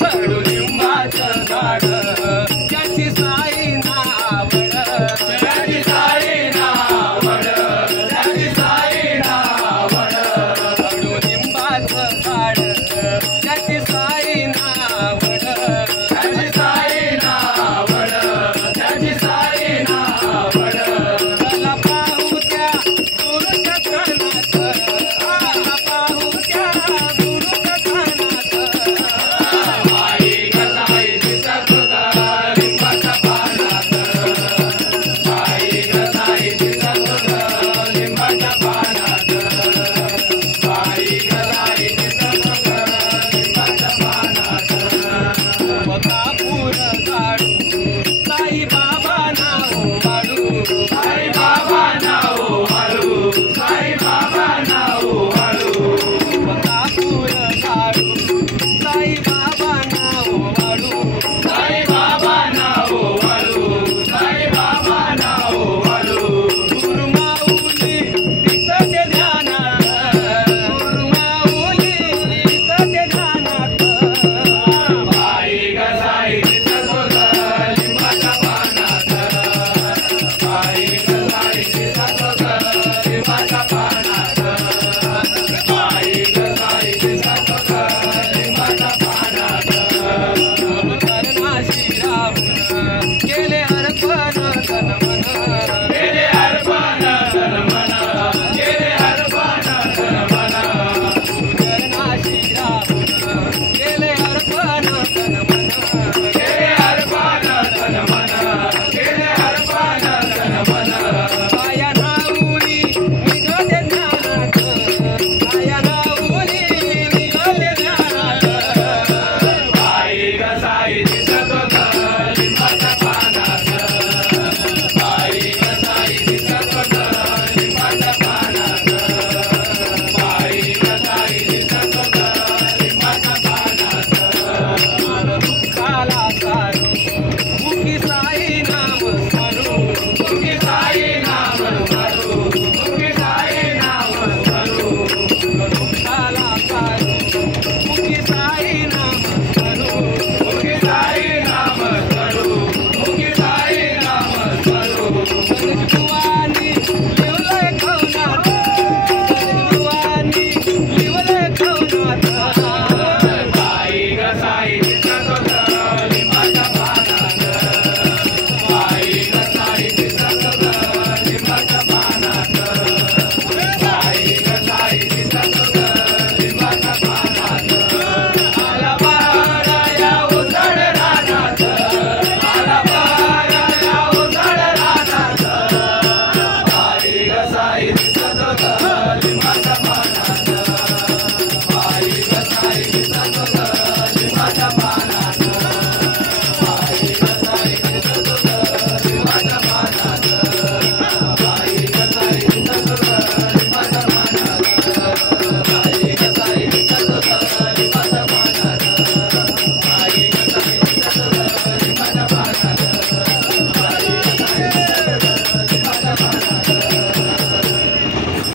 कडुलिंबाचं झाड त्याची साई नावड त्याची साई नावड त्याची साई नावड कडुलिंबाचं झाड त्याची साई नावड त्याची साई नावड त्याची साई नावड चला पाहू त्या दुर्गतनाथ पाहू त्या दुर्गतनाथ बाई गसाई दिसत लिंबाच्या पानात बाई गसाई दिसत लिंबाच्या पानात बाई गसाई दिसत लिंबाच्या पानात कापूर काढू साई बाबा नाव वाढू साई बाबा नाव वाढू साई बाबा नाव वाढू कापूर काढू साई बाबा नाव वाढू साई बाबा नाव वाढू साई बाबा नाव वाढू गुरुमाऊली दिसते ध्यानात गुरुमाऊली दिसते ध्यानात बाई गसाई दिसत लिंबाच्या पानात बाई गसाई दिसत लिंबाच्या पानात बाई गसाई दिसत लिंबाच्या पानात करणाशी रावण केले अर्पण तन मन केले अर्पण तन मन केले अर्पण तन मन करणाशी रावण केले अर्पण तन मन केले अर्पण तन मन केले अर्पण तन मन माया नाऊली निघाले ज्ञानात माया नाऊली निघाले ज्ञानात बाई गसाई दिसत लिंबाच्या पानात बाई गसाई दिसत लिंबाच्या पानात बाई गसाई दिसत लिंबाच्या पानात दुःखाला सारू मुखी साई नाम स्मरू मुखी साई नाम स्मरू मुखी साई नाम स्मरू दुःखाला सारू मुखी साई नाम स्मरू मुखी साई नाम स्मरू मुखी साई नाम स्मरू बुवानी लिवलंय खवनात बुवानी लिवलंय खवनात बाई गसाई दिसत लिंबाच्या पानात बाई गसाई दिसत लिंबाच्या पानात बाई गसाई दिसत लिंबाच्या पानात आला बहार या उजळ रानात आला बहार या उजळ रानात बाई गसाई दिसत लिंबाच्या पानात बाई गसाई दिसत लिंबाच्या पानात बाई गसाई दिसत लिंबाच्या पानात बाई गसाई दिसत लिंबाच्या पानात बाई गसाई दिसत लिंबाच्या पानात बाई